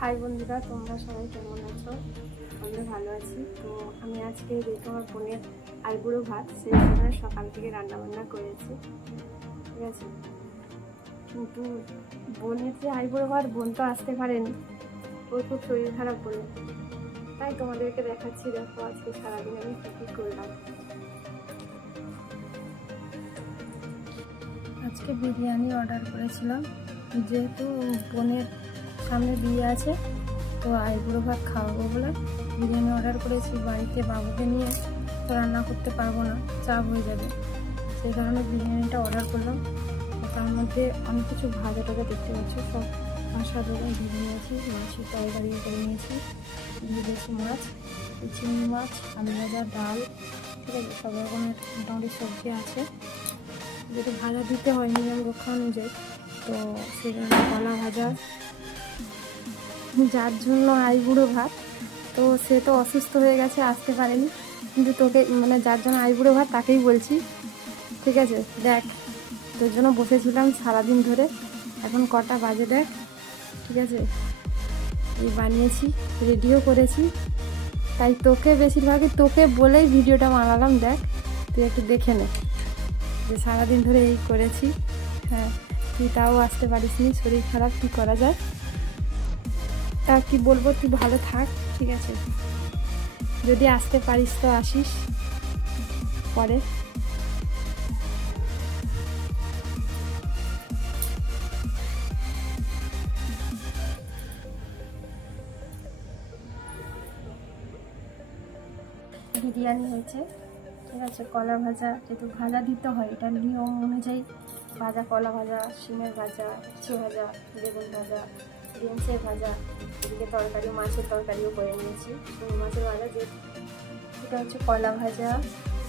High বন্ধুরা, তোমরা সবাই কেমন আছো? আমি ভালো আছি। তো আমি আজকে যেহেতু আমার বোনের আইবুড়ো ভাত, সেই জন্য সকাল থেকে রান্নাবান্না করেছি, ঠিক আছে। কিন্তু বোনের যে আইবুড়ো ভাত, বোন তো আসতে পারেনি, ওর খুব শরীর খারাপ বলে, তাই তোমাদেরকে দেখাচ্ছি। দেখো আজকে সারাদিন আমি কী কী করলাম। আজকে বিরিয়ানি অর্ডার করেছিলাম, যেহেতু বোনের সামনে বিয়ে আছে, তো আইবুড়ো ভাত খাওয়াবো বলে বিরিয়ানি অর্ডার করেছি। বাড়িতে বাবুকে নিয়ে তো রান্না করতে পারবো না, চাপ হয়ে যাবে, সেই কারণে বিরিয়ানিটা অর্ডার করলাম। তার মধ্যে অনেক কিছু ভাজা টাজা দেখতে পাচ্ছি, সব মশলা দোকান ভেজে নিয়েছি, মাছের তরকারি করে নিয়েছি, ভেজেছি মাছ, চিংড়ি মাছ, আলু ভাজা, ডাল, ঠিক আছে, সব রকমের মোটামুটি সবজি আছে। যেহেতু ভাজা দিতে হয় নিয়ম রক্ষা অনুযায়ী, তো সেই জন্য কলা ভাজা। যার জন্য আইবুড়ো ভাত, তো সে তো অসুস্থ হয়ে গেছে, আসতে পারেনি, কিন্তু তোকে মানে যার জন্য আইবুড়ো ভাত তাকেই বলছি, ঠিক আছে। দেখ, তোর জন্য বসেছিলাম সারাদিন ধরে, এখন কটা বাজে দেখ, ঠিক আছে। এই বানিয়েছি, রেডিও করেছি, তাই তোকে বেশিরভাগই তোকে বলেই ভিডিওটা বানালাম। দেখ, তুই একটু দেখে নে যে সারাদিন ধরে এই করেছি। হ্যাঁ, তুই তাও আসতে পারিস নি, শরীর খারাপ, কী করা যায়। তা কি বলবো, তুই ভালো থাক, ঠিক আছে। যদি আসতে পারিস তো আসিস পরে। বিরিয়ানি হয়েছে, ঠিক আছে। কলা ভাজা, যেহেতু ভাজা দিতে হয়, এটা নিয়ম অনুযায়ী ভাজা, কলা ভাজা, শিমের ভাজা, উচ্ছে ভাজা, বেগুন ভাজা, বিনসের ভাজা, এদিকে তরকারি, মাছের তরকারিও করে নিয়েছি, শিঙি মাছের ভাজা, যে এটা হচ্ছে কলা ভাজা,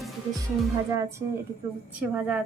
এদিকে শিম ভাজা আছে, এদিকে উচ্ছে ভাজা আছে।